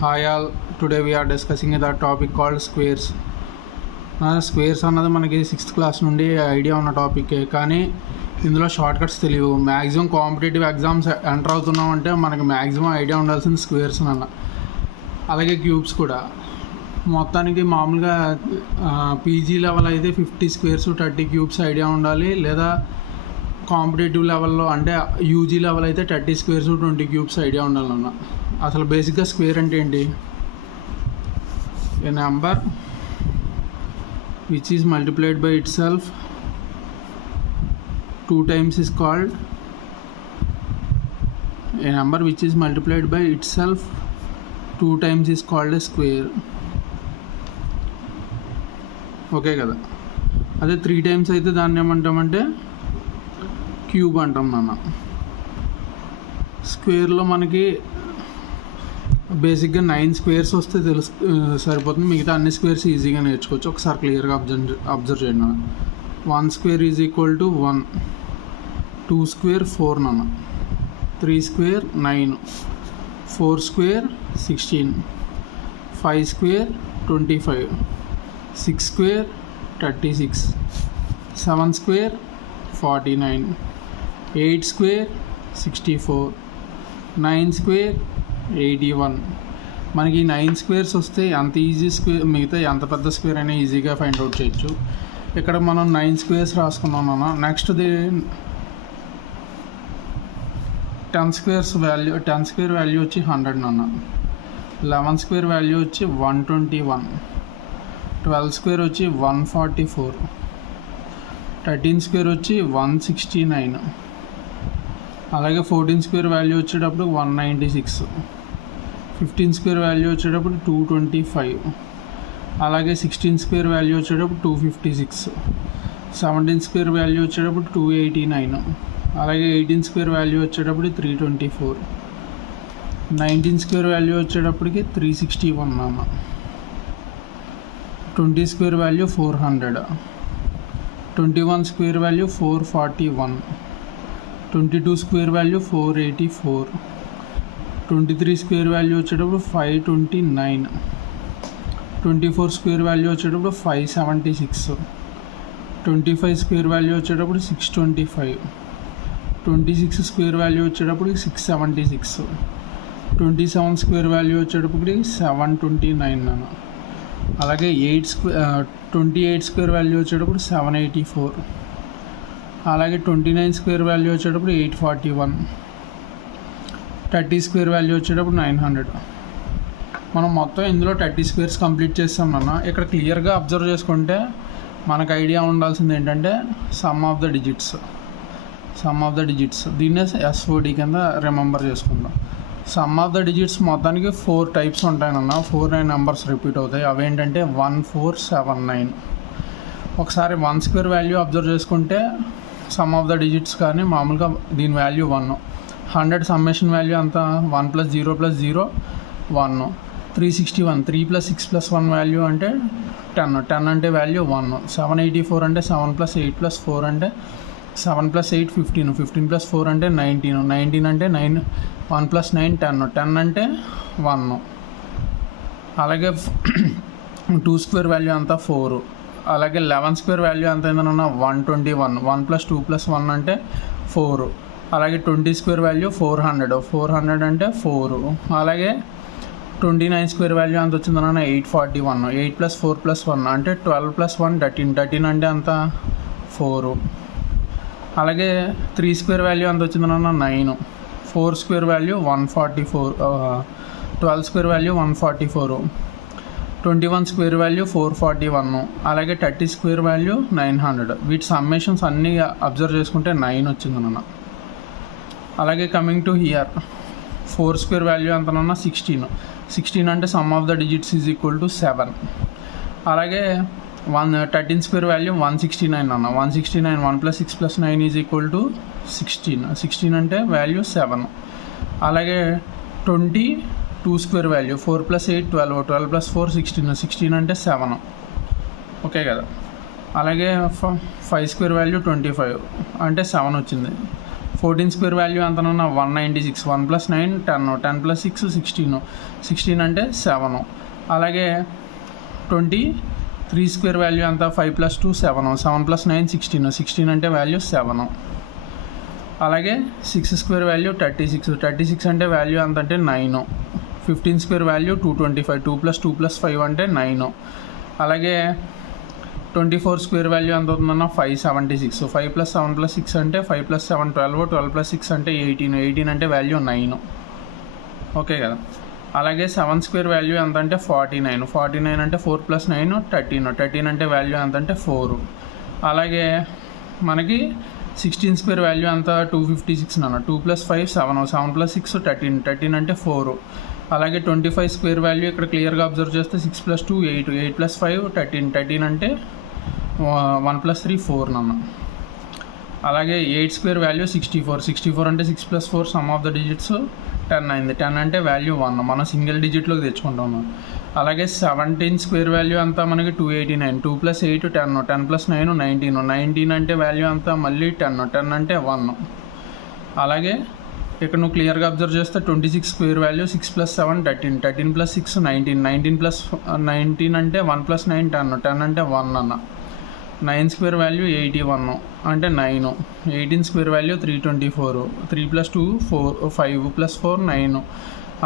Hi all, today we are discussing the topic called squares. Squares అన్నది మనకి 6th class నుండి idea ఉన్న టాపికే, కానీ ఇందులో షార్ట్ కట్స్ తెలియవు. మ్యాక్సిమం కాంపిటేటివ్ ఎగ్జామ్స్ ఎంటర్ అవుతున్నామంటే మనకి మ్యాక్సిమం ఐడియా ఉండాల్సింది స్క్వేర్స్ అన్న, అలాగే క్యూబ్స్ కూడా. మొత్తానికి మామూలుగా పీజీ లెవెల్ అయితే 50 స్క్వేర్స్ 30 క్యూబ్స్ ఐడియా ఉండాలి, లేదా కాంపిటేటివ్ లెవెల్లో అంటే యూజీ లెవెల్ అయితే 30 స్క్వేర్స్ 20 క్యూబ్స్ ఐడియా ఉండాలన్న. అసలు బేసిక్గా స్క్వేర్ అంటే ఏంటి? ఏ number which is multiplied by itself 2 times is called a number which is multiplied by itself 2 times is called a square. Okay కదా. అదే 3 times అయితే దాన్ని ఏమంటామంటే క్యూబ్ అంటాం నాన్న. స్క్వేర్లో మనకి బేసిక్గా 9 స్క్వేర్స్ వస్తే సరిపోతుంది, మిగతా అన్ని స్క్వేర్స్ ఈజీగా నేర్చుకోవచ్చు. ఒకసారి క్లియర్గా అబ్జర్వ్ చేయండి. 1 square is equal to 1, 2 square 4 నాన్న, 3 square 9, 4 square 16, 5 square 25, 6 square 36, 7 square 49, 8 square 64, 9 square 81. మనకి 9 స్క్వేర్స్ వస్తే అంత ఈజీ స్క్వేర్, మిగతా ఎంత పెద్ద స్క్వేర్ అయినా ఈజీగా ఫైండ్ అవుట్ చేయొచ్చు. ఇక్కడ మనం 9 స్క్వేర్స్ రాసుకున్నాం అన్న. Next 10 squares value, 10 square value వచ్చి 100 అన్న. 11 స్క్వేర్ వాల్యూ వచ్చి 121, 12 స్క్వేర్ వచ్చి 144, 13 స్క్వేర్ వచ్చి 169, అలాగే 14 స్క్వేర్ వాల్యూ వచ్చేటప్పుడు 196, 15 స్క్వేర్ వాల్యూ వచ్చేటప్పుడు 225, అలాగే 16 స్క్వేర్ వాల్యూ వచ్చేటప్పుడు 256, 17 స్క్వేర్ వాల్యూ వచ్చేటప్పుడు 289, అలాగే 18 స్క్వేర్ వాల్యూ వచ్చేటప్పుడు 324, 19 స్క్వేర్ వాల్యూ వచ్చేటప్పటికి 361 అన్న. 20 square value 400, 21 square value 441, 22 square value 484, 23 square value వచ్చేటప్పుడు 529, 24 స్క్వేర్ వాల్యూ వచ్చేటప్పుడు 576, 25 స్క్వేర్ వాల్యూ వచ్చేటప్పుడు 625, 26 స్క్వేర్ వాల్యూ వచ్చేటప్పుడు 676, 27 స్క్వేర్ వాల్యూ వచ్చేటప్పటికి 729 అన్న. అలాగే 28 స్క్వేర్ వాల్యూ వచ్చేటప్పుడు 784, అలాగే 29 స్క్వేర్ వాల్యూ వచ్చేటప్పుడు 841, 30 స్క్వేర్ వాల్యూ వచ్చేటప్పుడు 900. మనం మొత్తం ఇందులో 30 స్క్వేర్స్ కంప్లీట్ చేస్తాం అన్న. ఇక్కడ క్లియర్గా అబ్జర్వ్ చేసుకుంటే మనకు ఐడియా ఉండాల్సింది ఏంటంటే సమ్ ఆఫ్ ద డిజిట్స్. దీన్నే ఎస్ఓడి కింద రిమెంబర్ చేసుకుందాం. సమ్ ఆఫ్ ద డిజిట్స్ మొత్తానికి 4 టైప్స్ ఉంటాయన్న. 4 నెంబర్స్ రిపీట్ అవుతాయి. అవేంటంటే 1, 4, 7, 9. ఒకసారి 1 స్క్వేర్ వాల్యూ అబ్జర్వ్ చేసుకుంటే సమ్ ఆఫ్ ద డిజిట్స్, కానీ మామూలుగా దీని వాల్యూ 1. 100 సమ్మేషన్ వాల్యూ అంతా 1 + 0 + 0 1. 361, 3 + 6 + 1 వాల్యూ అంటే 10. 10 అంటే వాల్యూ 1. 784 అంటే 7 + 8 + 4 అంటే 7 + 8 15, 15 + 4 అంటే 19, 19 అంటే 9, 1 + 9 10, 10 అంటే 1. అలాగే 2 స్క్వేర్ వాల్యూ అంతా 4. అలాగే 11 స్క్వేర్ వాల్యూ ఎంత అయిందన్న 121, 1 + 2 + 1 అంటే 4. అలాగే 20 స్క్వేర్ వాల్యూ 400, 400 అంటే 4. అలాగే 29 స్క్వేర్ వాల్యూ ఎంత వచ్చిందన్న 841, 8 + 4 + 1 అంటే 12 + 1 13, 13 అంటే అంత 4. అలాగే 3 స్క్వేర్ వాల్యూ ఎంత వచ్చిందన్న 9, 4 square value 144, 12 square value 144, 21 square value 441, అలాగే 30 స్క్వేర్ వాల్యూ 900. వీటి సమ్మేషన్స్ అన్నీ అబ్జర్వ్ చేసుకుంటే 9 వచ్చిందన్న. అలాగే coming to here 4 square value ఎంతనన్నా 16, 16 అంటే sum of the digits is equal to 7. అలాగే 13 స్క్వేర్ వాల్యూ 169 అన్న. 169, 1 + 6 + 9 ఈజ్ ఈక్వల్ టు 16, 16 అంటే వాల్యూ 7. అలాగే 22 స్క్వేర్ వాల్యూ 4 + 8 12, 12 + 4 16, 16 అంటే 7. ఓకే కదా. అలాగే 5 స్క్వేర్ వాల్యూ 25 అంటే 7 వచ్చింది. 14 స్క్వేర్ వాల్యూ ఎంతనన్నా 196, 1 + 9 10, 10 + 6 16, 16 అంటే 7. అలాగే 23 స్క్వేర్ వాల్యూ ఎంత 5 + 2 7, 7 + 9 16, 16 అంటే వాల్యూ 7. అలాగే 6 స్క్వేర్ వాల్యూ 36, 36 అంటే వాల్యూ ఎంత అంటే 9. 15 స్క్వేర్ వాల్యూ 225, 2 + 2 + 5 అంటే 9. అలాగే 24 స్క్వేర్ వాల్యూ ఎంత అవుతుందన్న 576, 5 + 7 + 6 అంటే 5 + 7 12, 12 + 6 అంటే 18, 18 అంటే వాల్యూ 9. ఓకే కదా. అలాగే 7 స్క్వేర్ వాల్యూ ఎంత అంటే 49, 49 అంటే 4 + 9 13, 13 అంటే వాల్యూ ఎంత అంటే 4. అలాగే మనకి 16 స్క్వేర్ వాల్యూ ఎంత 256 నాన్న, 2 + 5 7, 7 + 6 13, 13 అంటే 4. అలాగే 25 స్క్వేర్ వాల్యూ ఇక్కడ క్లియర్గా అబ్జర్వ్ చేస్తే 6 + 2 8, 8 + 5 13, 13 అంటే 1 + 3 4 నాన్న. అలాగే 8 స్క్వేర్ వాల్యూ 64, 64 అంటే 6 + 4 సమ్ ఆఫ్ ద డిజిట్స్ 10 అయింది, 10 అంటే వాల్యూ 1 మనం సింగిల్ డిజిట్లోకి తెచ్చుకుంటాము. అలాగే 17 స్క్వేర్ వాల్యూ అంతా మనకి 289, 2 + 8 10, 10 + 9 19, 19 అంటే వాల్యూ అంతా మళ్ళీ 10, 10 అంటే 1. అలాగే ఇక్కడ నువ్వు క్లియర్గా అబ్జర్వ్ చేస్తే 26 స్క్వేర్ వాల్యూ 6 + 7 13, 13 + 6 19, 19 + 19 అంటే 1 + 9 10, 10 అంటే 1 అన్న. 9 స్క్వేర్ వాల్యూ 81 అంటే 9, 18 స్క్వేర్ వాల్యూ 324, 3 + 2 4, 5 + 4 9.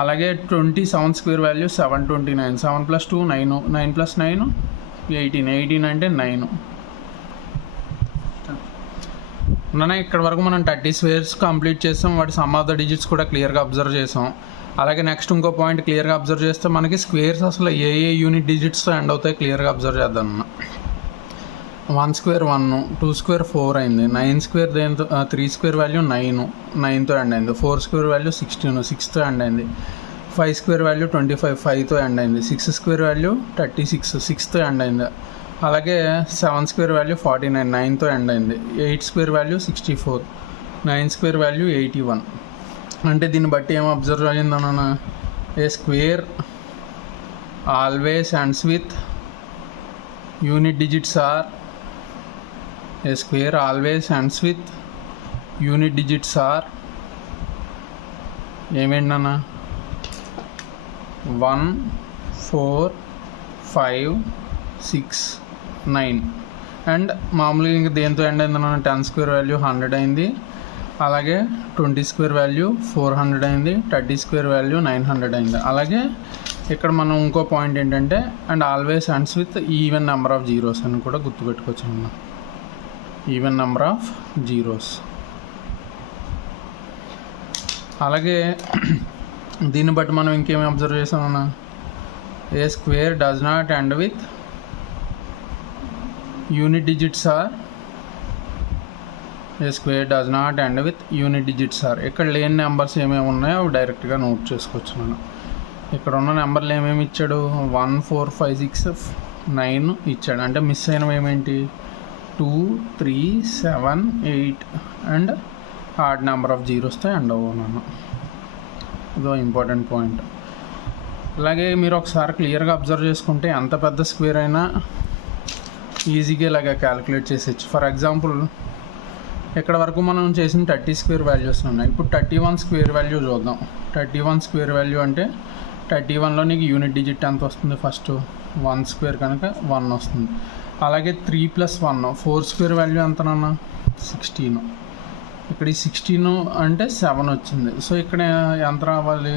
అలాగే 27 స్క్వేర్ వాల్యూ 729, 7 + 2 9, 9 + 9 18, 18 అంటే 9. నాన్న ఇక్కడ వరకు మనం 30 స్క్వేర్స్ కంప్లీట్ చేసాం, వాటి సమ్ ఆఫ్ ద డిజిట్స్ కూడా క్లియర్గా అబ్జర్వ్ చేసాం. అలాగే నెక్స్ట్ ఇంకో పాయింట్ క్లియర్గా అబ్జర్వ్ చేస్తే మనకి స్క్వేర్స్ అసలు ఏ యూనిట్ డిజిట్స్తో ఎండ్ అవుతాయి క్లియర్గా అబ్జర్వ్ చేద్దాం అన్న. 1 స్క్వేర్ 1, 2 స్క్వేర్ 4 అయింది, 9 స్క్వేర్ దేంతో 3 స్క్వేర్ వాల్యూ 9, 9తో ఎండ్ అయింది, 4 స్క్వేర్ వాల్యూ 16, 6తో ఎండ్ అయింది, 5 స్క్వేర్ వాల్యూ 25, 5తో ఎండ్ అయింది, 6 స్క్వేర్ వాల్యూ 36, 6తో ఎండ్ అయింది. అలాగే 7 స్క్వేర్ వాల్యూ 49, 9తో ఎండ్ అయింది, 8 స్క్వేర్ వాల్యూ 64, 9 స్క్వేర్ వాల్యూ 81. అంటే దీన్ని బట్టి ఏం అబ్జర్వ్ అయ్యిందన్న, a square always ends with unit digits are A square always ends with unit digits are ఏమేంటన్నా 1 4 5 6 9. అండ్ మామూలుగా ఇంకా దేంతో ఎండ్ అయిందన్నా 10 స్క్వేర్ వాల్యూ 100 అయింది, అలాగే 20 స్క్వేర్ వాల్యూ 400 అయింది, 30 స్క్వేర్ వాల్యూ 900 అయింది. అలాగే ఇక్కడ మనం ఇంకో పాయింట్ ఏంటంటే and always ends with even number of zeros అని కూడా గుర్తుపెట్టుకోవచ్చు అన్న, ఈవెన్ నెంబర్ ఆఫ్ జీరోస్. అలాగే దీన్ని బట్టి మనం ఇంకేమి అబ్జర్వ్ చేసామన్నా, a square does not end with unit digits are, a square does not end with unit digits are. ఇక్కడ లేని నెంబర్స్ ఏమేమి ఉన్నాయో అవి డైరెక్ట్గా నోట్ చేసుకోవచ్చు మనం. ఇక్కడ ఉన్న నెంబర్లు ఏమేమి ఇచ్చాడు 1 4 5 6 9 ఇచ్చాడు, అంటే మిస్ అయినవి ఏమేంటి 2 3 7 8 అండ్ హార్డ్ నెంబర్ ఆఫ్ జీరోస్తో ఎండ్ అవ్వను. ఇదో ఇంపార్టెంట్ పాయింట్. అలాగే మీరు ఒకసారి క్లియర్గా అబ్జర్వ్ చేసుకుంటే ఎంత పెద్ద స్క్వేర్ అయినా ఈజీగా ఇలాగ క్యాలిక్యులేట్ చేసేయచ్చు. ఫర్ ఎగ్జాంపుల్ ఇక్కడ వరకు మనం చేసిన 30 స్క్వేర్ వాల్యూస్ ఉన్నాయి. ఇప్పుడు 31 స్క్వేర్ వాల్యూ చూద్దాం. 31 స్క్వేర్ వాల్యూ అంటే 31లో నీకు యూనిట్ డిజిట్ ఎంత వస్తుంది, ఫస్ట్ 1 స్క్వేర్ కనుక 1 వస్తుంది. అలాగే 3 + 1 4 స్క్వేర్ వాల్యూ ఎంతనన్నా 16. ఇక్కడ ఈ 16 అంటే 7 వచ్చింది. సో ఇక్కడ ఎంత రావాలి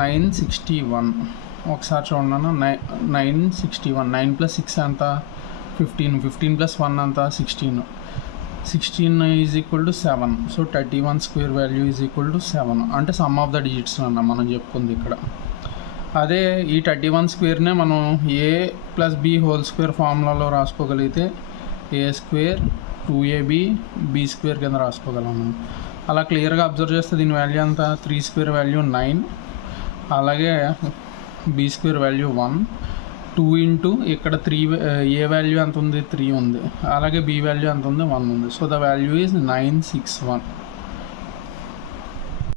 961. ఒకసారి చూడండి 961, 9 + 6 ఎంత 15, 15 + 1 ఎంత 16, 16 is equal to 7. So 31 square value is equal to 7. అంటే సమ్ ఆఫ్ ద డిజిట్స్ అన్న మనం చెప్పుకుంది ఇక్కడ. అదే ఈ 31 స్క్వేర్నే మనం a + b హోల్ స్క్వేర్ ఫార్ములాలో రాసుకోగలిగితే a square 2ab b square కింద రాసుకోగలం. అలా క్లియర్గా అబ్జర్వ్ చేస్తే దీని వాల్యూ ఎంత 3 స్క్వేర్ వాల్యూ 9, అలాగే b స్క్వేర్ వాల్యూ 1, 2 ఇంటూ ఇక్కడ 3 ఏ వాల్యూ ఎంత ఉంది 3 ఉంది, అలాగే b వాల్యూ ఎంత ఉంది 1 ఉంది. So the value is 961.